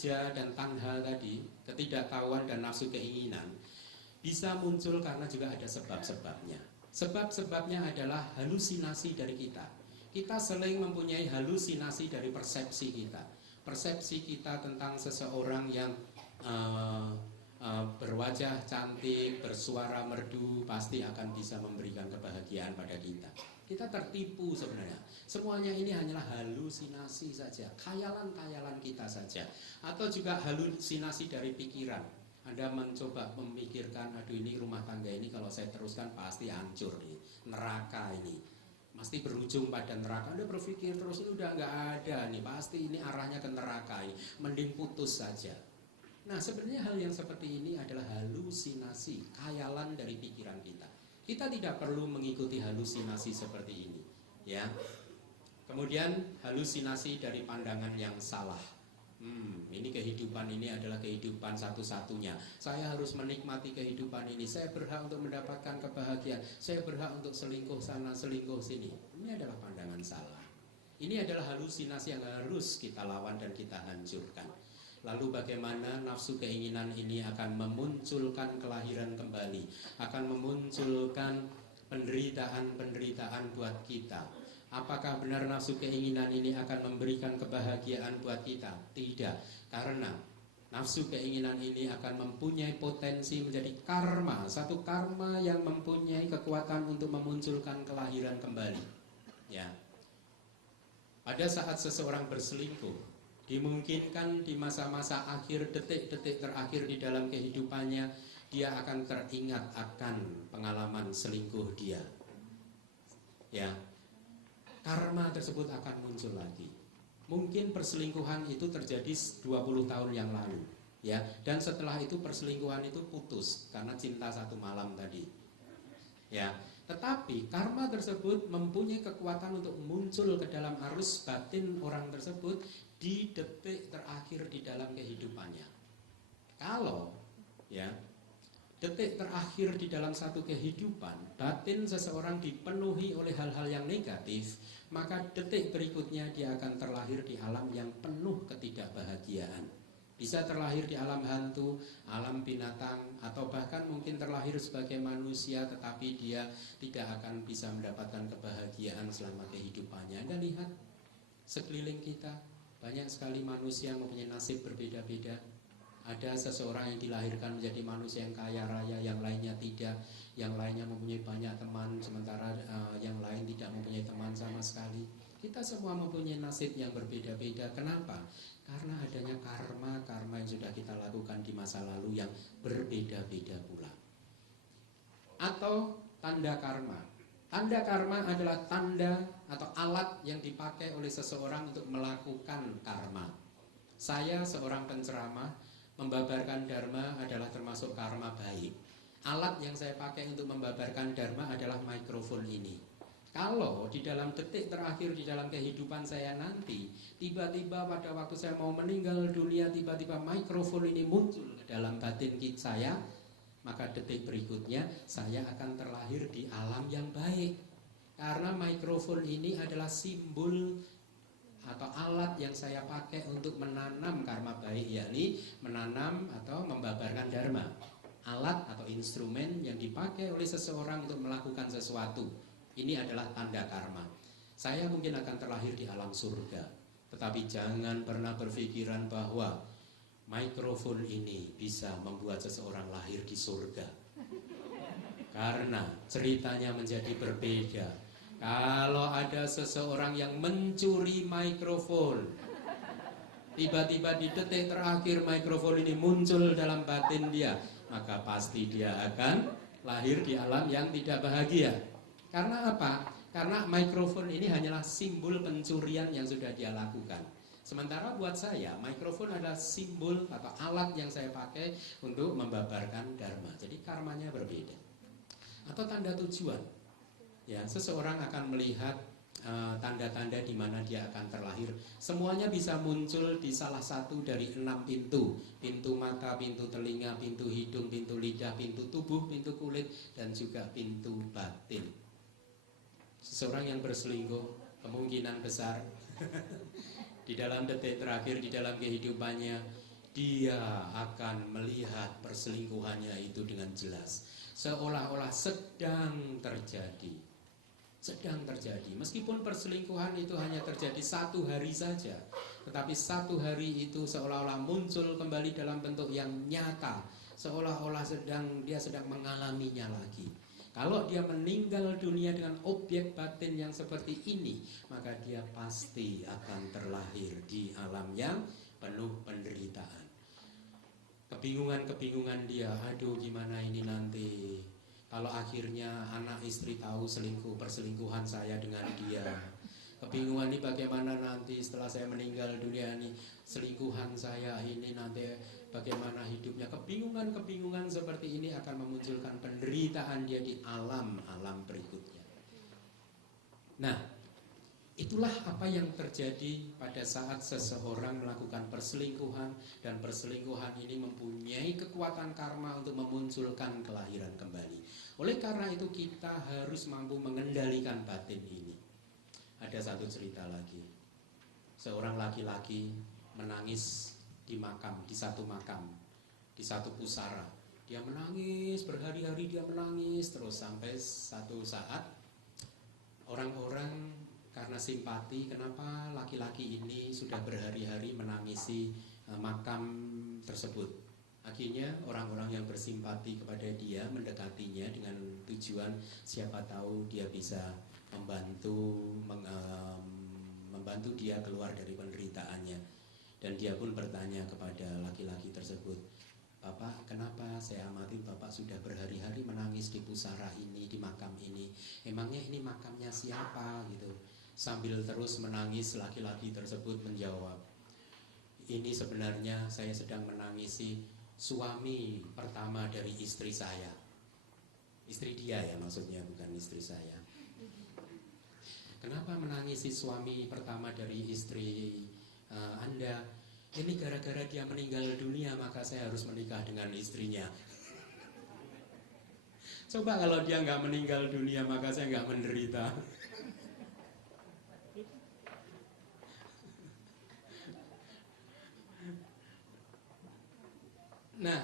avijja dan tanha tadi, ketidaktahuan dan nafsu keinginan, bisa muncul karena juga ada sebab-sebabnya. Sebab-sebabnya adalah halusinasi dari kita. Kita sering mempunyai halusinasi dari persepsi kita. Persepsi kita tentang seseorang yang berwajah cantik, bersuara merdu, pasti akan bisa memberikan kebahagiaan pada kita. Kita tertipu sebenarnya. Semuanya ini hanyalah halusinasi saja, khayalan-khayalan kita saja. Atau juga halusinasi dari pikiran. Anda mencoba memikirkan, aduh ini rumah tangga ini kalau saya teruskan pasti hancur nih, neraka ini, pasti berujung pada neraka. Anda berpikir terus, ini udah nggak ada nih, pasti ini arahnya ke neraka ini, mending putus saja. Nah, sebenarnya hal yang seperti ini adalah halusinasi, khayalan dari pikiran kita. Kita tidak perlu mengikuti halusinasi seperti ini, ya. Kemudian halusinasi dari pandangan yang salah. Ini kehidupan ini adalah kehidupan satu-satunya. Saya harus menikmati kehidupan ini. Saya berhak untuk mendapatkan kebahagiaan. Saya berhak untuk selingkuh sana, selingkuh sini. Ini adalah pandangan salah. Ini adalah halusinasi yang harus kita lawan dan kita hancurkan. Lalu bagaimana nafsu keinginan ini akan memunculkan kelahiran kembali, akan memunculkan penderitaan-penderitaan buat kita. Apakah benar nafsu keinginan ini akan memberikan kebahagiaan buat kita? Tidak, karena nafsu keinginan ini akan mempunyai potensi menjadi karma, satu karma yang mempunyai kekuatan untuk memunculkan kelahiran kembali. Ya. Pada saat seseorang berselingkuh, dimungkinkan di masa-masa akhir, detik-detik terakhir di dalam kehidupannya, dia akan teringat akan pengalaman selingkuh dia. Ya, karma tersebut akan muncul lagi. Mungkin perselingkuhan itu terjadi 20 tahun yang lalu, ya. Dan setelah itu perselingkuhan itu putus karena cinta satu malam tadi. Ya, tetapi karma tersebut mempunyai kekuatan untuk muncul ke dalam arus batin orang tersebut di detik terakhir di dalam kehidupannya. Kalau ya detik terakhir di dalam satu kehidupan, batin seseorang dipenuhi oleh hal-hal yang negatif, maka detik berikutnya dia akan terlahir di alam yang penuh ketidakbahagiaan. Bisa terlahir di alam hantu, alam binatang, atau bahkan mungkin terlahir sebagai manusia, tetapi dia tidak akan bisa mendapatkan kebahagiaan selama kehidupannya. Anda lihat sekeliling kita, banyak sekali manusia yang mempunyai nasib berbeda-beda. Ada seseorang yang dilahirkan menjadi manusia yang kaya raya, yang lainnya tidak, yang lainnya mempunyai banyak teman, sementara yang lain tidak mempunyai teman sama sekali. Kita semua mempunyai nasib yang berbeda-beda. Kenapa? Karena adanya karma-karma yang sudah kita lakukan di masa lalu yang berbeda-beda pula. Atau tanda karma. Tanda karma adalah tanda atau alat yang dipakai oleh seseorang untuk melakukan karma. Saya seorang penceramah, membabarkan dharma adalah termasuk karma baik. Alat yang saya pakai untuk membabarkan dharma adalah mikrofon ini. Kalau di dalam detik terakhir di dalam kehidupan saya nanti, tiba-tiba pada waktu saya mau meninggal dunia, tiba-tiba mikrofon ini muncul ke dalam batin saya, maka detik berikutnya saya akan terlahir di alam yang baik. Karena mikrofon ini adalah simbol atau alat yang saya pakai untuk menanam karma baik, yakni menanam atau membabarkan dharma. Alat atau instrumen yang dipakai oleh seseorang untuk melakukan sesuatu. Ini adalah tanda karma. Saya mungkin akan terlahir di alam surga, tetapi jangan pernah berpikiran bahwa mikrofon ini bisa membuat seseorang lahir di surga. Karena ceritanya menjadi berbeda. Kalau ada seseorang yang mencuri mikrofon, tiba-tiba di detik terakhir mikrofon ini muncul dalam batin dia, maka pasti dia akan lahir di alam yang tidak bahagia. Karena apa? Karena mikrofon ini hanyalah simbol pencurian yang sudah dia lakukan. Sementara buat saya, mikrofon adalah simbol atau alat yang saya pakai untuk membabarkan dharma. Jadi karmanya berbeda. Atau tanda tujuan. Ya, seseorang akan melihat tanda-tanda di mana dia akan terlahir. Semuanya bisa muncul di salah satu dari 6 pintu. Pintu mata, pintu telinga, pintu hidung, pintu lidah, pintu tubuh, pintu kulit, dan juga pintu batin. Seseorang yang berselingkuh kemungkinan besar di dalam detik terakhir di dalam kehidupannya dia akan melihat perselingkuhannya itu dengan jelas, seolah-olah sedang terjadi. Sedang terjadi, meskipun perselingkuhan itu hanya terjadi 1 hari saja, tetapi 1 hari itu seolah-olah muncul kembali dalam bentuk yang nyata, seolah-olah dia sedang mengalaminya lagi. Kalau dia meninggal dunia dengan objek batin yang seperti ini, maka dia pasti akan terlahir di alam yang penuh penderitaan. Kebingungan dia, aduh gimana ini nanti kalau akhirnya anak istri tahu perselingkuhan saya dengan dia. Kebingungan ini bagaimana nanti setelah saya meninggal dunia ini, selingkuhan saya ini nanti bagaimana hidupnya. Kebingungan seperti ini akan memunculkan penderitaan dia di alam berikutnya. Nah, itulah apa yang terjadi pada saat seseorang melakukan perselingkuhan, dan perselingkuhan ini mempunyai kekuatan karma untuk memunculkan kelahiran kembali. Oleh karena itu kita harus mampu mengendalikan batin ini. Ada satu cerita lagi. Seorang laki-laki menangis di satu makam, di satu pusara. Dia menangis, berhari-hari dia menangis terus, sampai satu saat orang-orang karena simpati, kenapa laki-laki ini sudah berhari-hari menangisi makam tersebut. Akhirnya orang-orang yang bersimpati kepada dia mendekatinya dengan tujuan siapa tahu dia bisa membantu dia keluar dari penderitaannya. Dan dia pun bertanya kepada laki-laki tersebut, Bapak, kenapa saya amati Bapak sudah berhari-hari menangis di pusara ini, di makam ini. Emangnya ini makamnya siapa gitu. Sambil terus menangis, laki-laki tersebut menjawab, ini sebenarnya saya sedang menangisi suami pertama dari istri saya. Istri dia ya maksudnya, bukan istri saya. Kenapa menangisi suami pertama dari istri Anda? Ini gara-gara dia meninggal dunia, maka saya harus menikah dengan istrinya. Coba kalau dia nggak meninggal dunia, maka saya nggak menderita. Nah,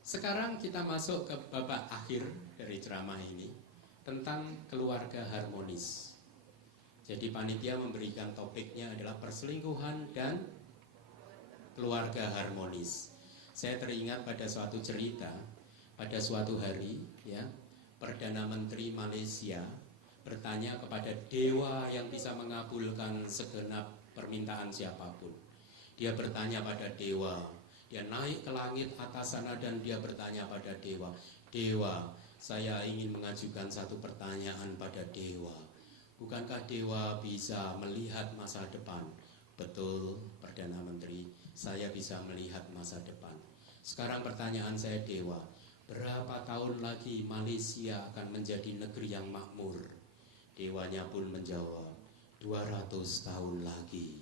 sekarang kita masuk ke babak akhir dari ceramah ini tentang keluarga harmonis. Jadi panitia memberikan topiknya adalah perselingkuhan dan keluarga harmonis. Saya teringat pada suatu cerita, pada suatu hari ya, Perdana Menteri Malaysia bertanya kepada dewa yang bisa mengabulkan segenap permintaan siapapun. Dia bertanya pada dewa, dia naik ke langit atas sana dan dia bertanya pada dewa, Dewa, saya ingin mengajukan satu pertanyaan pada dewa. Bukankah dewa bisa melihat masa depan? Betul, Perdana Menteri, saya bisa melihat masa depan. Sekarang pertanyaan saya dewa, berapa tahun lagi Malaysia akan menjadi negeri yang makmur? Dewanya pun menjawab, 200 tahun lagi.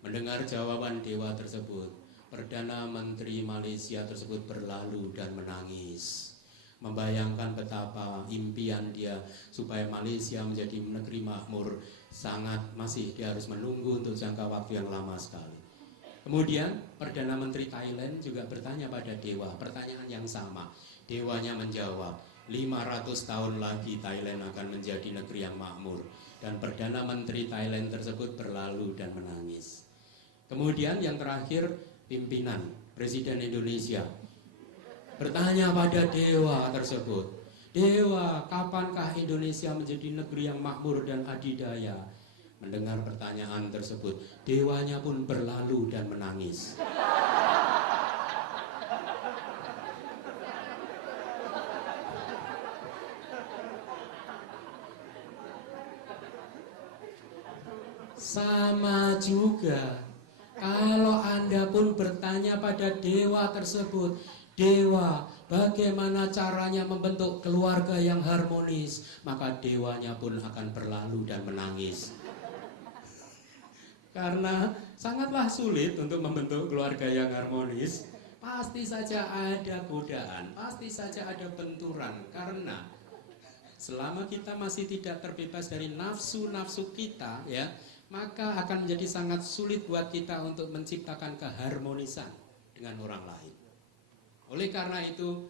Mendengar jawaban dewa tersebut, Perdana Menteri Malaysia tersebut berlalu dan menangis, membayangkan betapa impian dia supaya Malaysia menjadi negeri makmur dia harus menunggu untuk jangka waktu yang lama sekali. Kemudian Perdana Menteri Thailand juga bertanya pada dewa pertanyaan yang sama. Dewanya menjawab, 500 tahun lagi Thailand akan menjadi negeri yang makmur. Dan Perdana Menteri Thailand tersebut berlalu dan menangis. Kemudian yang terakhir, pimpinan Presiden Indonesia bertanya pada dewa tersebut, Dewa, kapankah Indonesia menjadi negeri yang makmur dan adidaya? Mendengar pertanyaan tersebut, dewanya pun berlalu dan menangis. Sama juga, kalau Anda pun bertanya pada dewa tersebut, Dewa, bagaimana caranya membentuk keluarga yang harmonis? Maka dewanya pun akan berlalu dan menangis. Karena sangatlah sulit untuk membentuk keluarga yang harmonis. Pasti saja ada godaan, pasti saja ada benturan. Karena selama kita masih tidak terbebas dari nafsu-nafsu kita, ya, maka akan menjadi sangat sulit buat kita untuk menciptakan keharmonisan dengan orang lain. Oleh karena itu,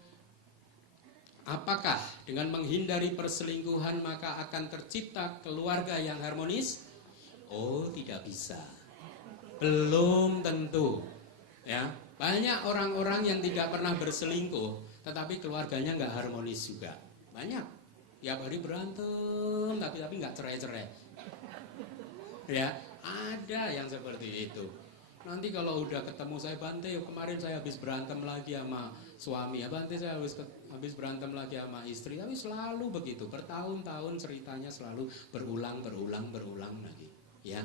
apakah dengan menghindari perselingkuhan maka akan tercipta keluarga yang harmonis? Oh, tidak bisa. Belum tentu. Ya, banyak orang-orang yang tidak pernah berselingkuh, tetapi keluarganya nggak harmonis juga. Banyak. Tiap hari berantem, tapi nggak cerai-cerai. Ya, ada yang seperti itu. Nanti kalau udah ketemu saya, Bante, kemarin saya habis berantem lagi sama suami, ya Bante, saya habis berantem lagi sama istri. Tapi selalu begitu, bertahun-tahun ceritanya selalu berulang lagi. Ya,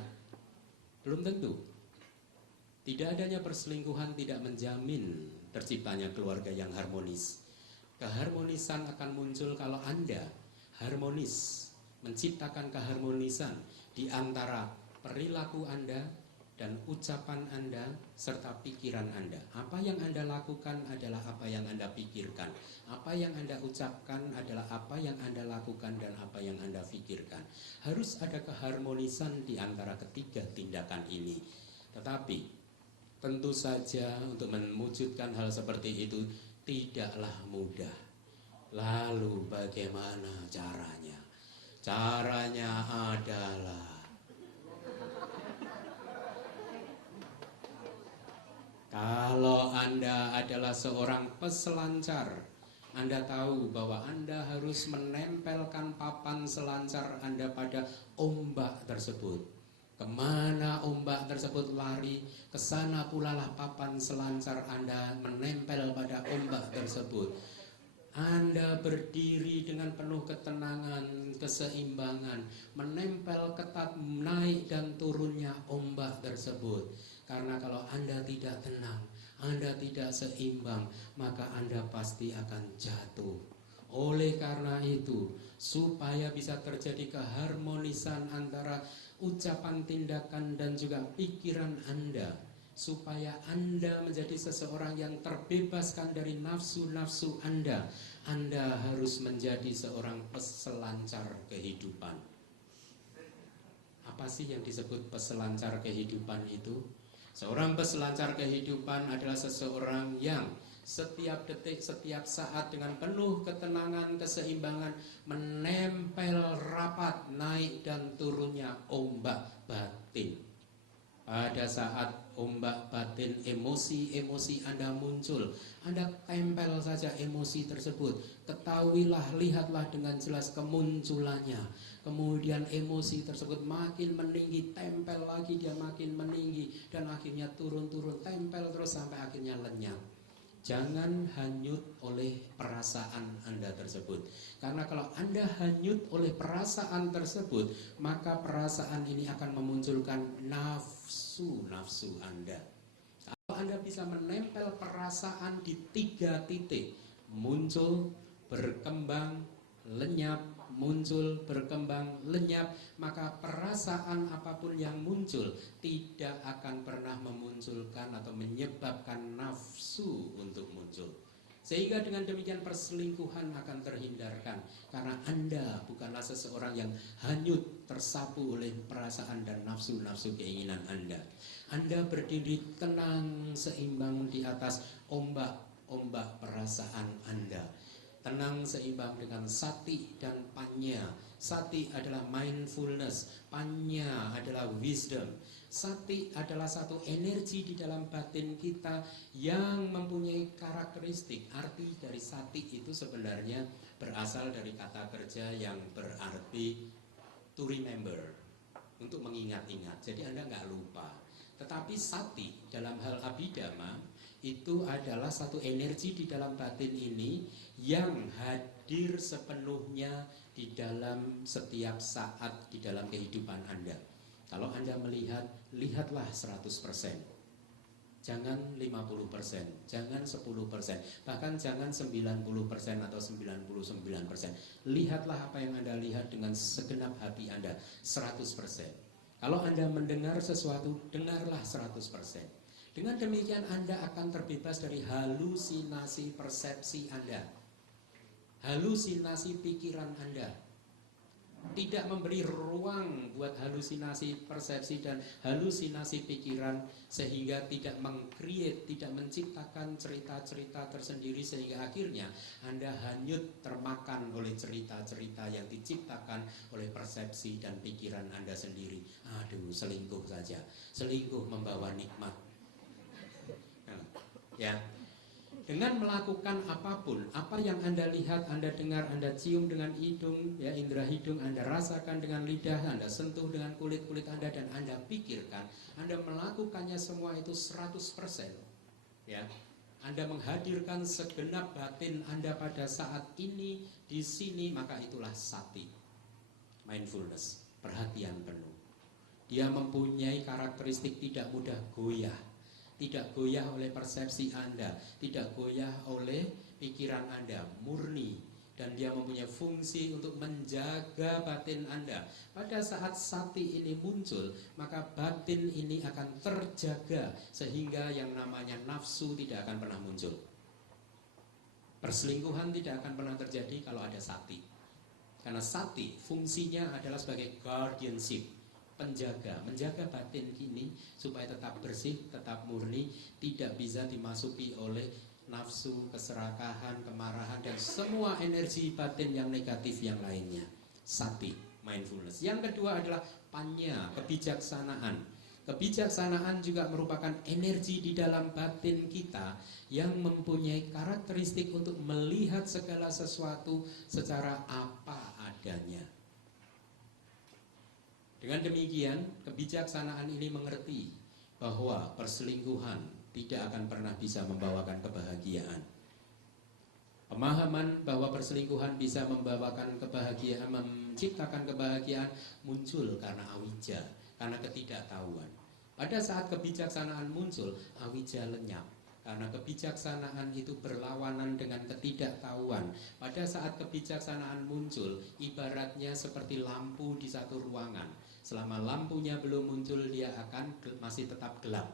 belum tentu. Tidak adanya perselingkuhan tidak menjamin terciptanya keluarga yang harmonis. Keharmonisan akan muncul kalau Anda harmonis, menciptakan keharmonisan di antara perilaku Anda dan ucapan Anda serta pikiran Anda. Apa yang Anda lakukan adalah apa yang Anda pikirkan. Apa yang Anda ucapkan adalah apa yang Anda lakukan dan apa yang Anda pikirkan. Harus ada keharmonisan di antara ketiga tindakan ini. Tetapi tentu saja untuk mewujudkan hal seperti itu tidaklah mudah. Lalu bagaimana caranya? Caranya adalah kalau Anda adalah seorang peselancar, Anda tahu bahwa Anda harus menempelkan papan selancar Anda pada ombak tersebut. Kemana ombak tersebut lari, kesana pula lah papan selancar Anda menempel pada ombak tersebut. Anda berdiri dengan penuh ketenangan, keseimbangan, menempel ketat naik dan turunnya ombak tersebut. Karena kalau Anda tidak tenang, Anda tidak seimbang, maka Anda pasti akan jatuh. Oleh karena itu, supaya bisa terjadi keharmonisan antara ucapan, tindakan, dan juga pikiran Anda, supaya Anda menjadi seseorang yang terbebaskan dari nafsu-nafsu Anda harus menjadi seorang peselancar kehidupan. Apa sih yang disebut peselancar kehidupan itu? Seorang peselancar kehidupan adalah seseorang yang setiap detik, setiap saat dengan penuh ketenangan, keseimbangan menempel rapat naik dan turunnya ombak batin. Pada saat ombak batin, emosi-emosi Anda muncul, Anda tempel saja emosi tersebut. Ketahuilah, lihatlah dengan jelas kemunculannya. Kemudian emosi tersebut makin meninggi, tempel lagi, dia makin meninggi, dan akhirnya turun-turun, tempel terus sampai akhirnya lenyap. Jangan hanyut oleh perasaan Anda tersebut. Karena kalau Anda hanyut oleh perasaan tersebut, maka perasaan ini akan memunculkan nafsu Anda. Kalau Anda bisa menempel perasaan di 3 titik, muncul, berkembang, lenyap, muncul, berkembang, lenyap, maka perasaan apapun yang muncul tidak akan pernah memunculkan atau menyebabkan nafsu untuk muncul. Sehingga dengan demikian perselingkuhan akan terhindarkan, karena Anda bukanlah seseorang yang hanyut tersapu oleh perasaan dan nafsu-nafsu keinginan Anda. Anda berdiri tenang, seimbang di atas ombak-ombak perasaan Anda. Tenang seimbang dengan sati dan panya. Sati adalah mindfulness, panya adalah wisdom. Sati adalah satu energi di dalam batin kita yang mempunyai karakteristik. Arti dari sati itu sebenarnya berasal dari kata kerja yang berarti to remember, untuk mengingat-ingat. Jadi Anda nggak lupa. Tetapi sati dalam hal abhidhamma itu adalah satu energi di dalam batin ini yang hadir sepenuhnya di dalam setiap saat di dalam kehidupan Anda. Kalau Anda melihat, lihatlah 100%. Jangan 50%, jangan 10%, bahkan jangan 90% atau 99%. Lihatlah apa yang Anda lihat dengan segenap hati Anda, 100%. Kalau Anda mendengar sesuatu, dengarlah 100%. Dengan demikian Anda akan terbebas dari halusinasi persepsi Anda, halusinasi pikiran Anda. tidak memberi ruang buat halusinasi persepsi dan halusinasi pikiran, sehingga tidak meng-create, tidak menciptakan cerita-cerita tersendiri, sehingga akhirnya Anda hanyut termakan oleh cerita-cerita yang diciptakan oleh persepsi dan pikiran Anda sendiri. Aduh, selingkuh saja, selingkuh membawa nikmat. Nah, ya. Dengan melakukan apapun, apa yang Anda lihat, Anda dengar, Anda cium dengan hidung, ya, indera hidung, Anda rasakan dengan lidah, Anda sentuh dengan kulit-kulit Anda, dan Anda pikirkan, Anda melakukannya semua itu 100%. Ya. Anda menghadirkan segenap batin Anda pada saat ini, di sini, maka itulah sati. Mindfulness, perhatian penuh. Dia mempunyai karakteristik tidak mudah goyah. Tidak goyah oleh persepsi Anda, tidak goyah oleh pikiran Anda, murni. Dan dia mempunyai fungsi untuk menjaga batin Anda. Pada saat sati ini muncul, maka batin ini akan terjaga, sehingga yang namanya nafsu tidak akan pernah muncul. Perselingkuhan tidak akan pernah terjadi kalau ada sati. Karena sati fungsinya adalah sebagai guardianship, menjaga batin kini supaya tetap bersih, tetap murni, tidak bisa dimasuki oleh nafsu, keserakahan, kemarahan, dan semua energi batin yang negatif yang lainnya. Sati, mindfulness. Yang kedua adalah panya, kebijaksanaan. Kebijaksanaan juga merupakan energi di dalam batin kita yang mempunyai karakteristik untuk melihat segala sesuatu secara apa adanya. Dengan demikian, kebijaksanaan ini mengerti bahwa perselingkuhan tidak akan pernah bisa membawakan kebahagiaan. Pemahaman bahwa perselingkuhan bisa membawakan kebahagiaan, menciptakan kebahagiaan, muncul karena awija, karena ketidaktahuan. Pada saat kebijaksanaan muncul, awija lenyap. Karena kebijaksanaan itu berlawanan dengan ketidaktahuan. Pada saat kebijaksanaan muncul, ibaratnya seperti lampu di satu ruangan. Selama lampunya belum muncul, dia akan masih tetap gelap.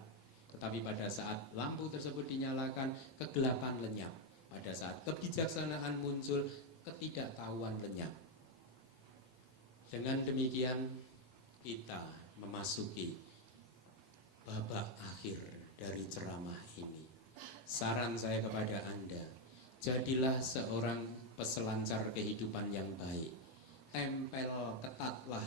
Tetapi pada saat lampu tersebut dinyalakan, kegelapan lenyap. Pada saat kebijaksanaan muncul, ketidaktahuan lenyap. Dengan demikian, kita memasuki babak akhir dari ceramah ini. Saran saya kepada Anda, jadilah seorang peselancar kehidupan yang baik. Tempel ketatlah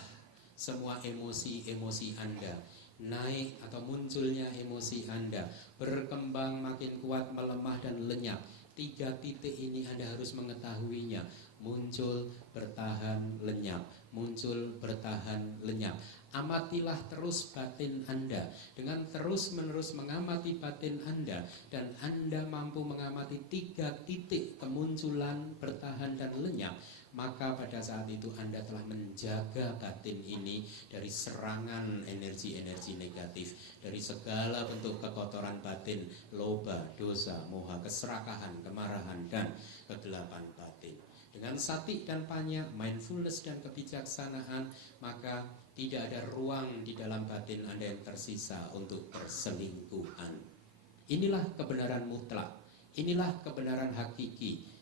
semua emosi-emosi Anda. Naik atau munculnya emosi Anda, berkembang makin kuat, melemah, dan lenyap. 3 titik ini Anda harus mengetahuinya. Muncul, bertahan, lenyap. Muncul, bertahan, lenyap. Amatilah terus batin Anda. Dengan terus-menerus mengamati batin Anda, dan Anda mampu mengamati 3 titik kemunculan, bertahan, dan lenyap, maka pada saat itu Anda telah menjaga batin ini dari serangan energi-energi negatif, dari segala bentuk kekotoran batin, loba, dosa, moha, keserakahan, kemarahan, dan kegelapan batin. Dengan sati dan panya, mindfulness dan kebijaksanaan, maka tidak ada ruang di dalam batin Anda yang tersisa untuk perselingkuhan. Inilah kebenaran mutlak, inilah kebenaran hakiki.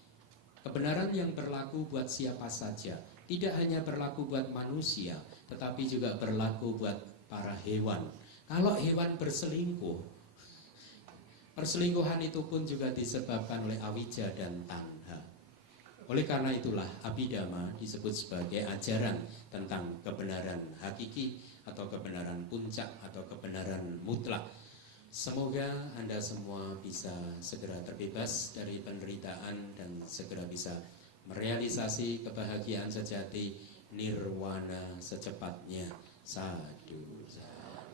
Kebenaran yang berlaku buat siapa saja, tidak hanya berlaku buat manusia, tetapi juga berlaku buat para hewan. Kalau hewan berselingkuh, perselingkuhan itu pun juga disebabkan oleh awija dan tanha. Oleh karena itulah Abhidhamma disebut sebagai ajaran tentang kebenaran hakiki atau kebenaran puncak atau kebenaran mutlak. Semoga Anda semua bisa segera terbebas dari penderitaan dan segera bisa merealisasi kebahagiaan sejati, nirwana secepatnya. Sadhu, sadhu.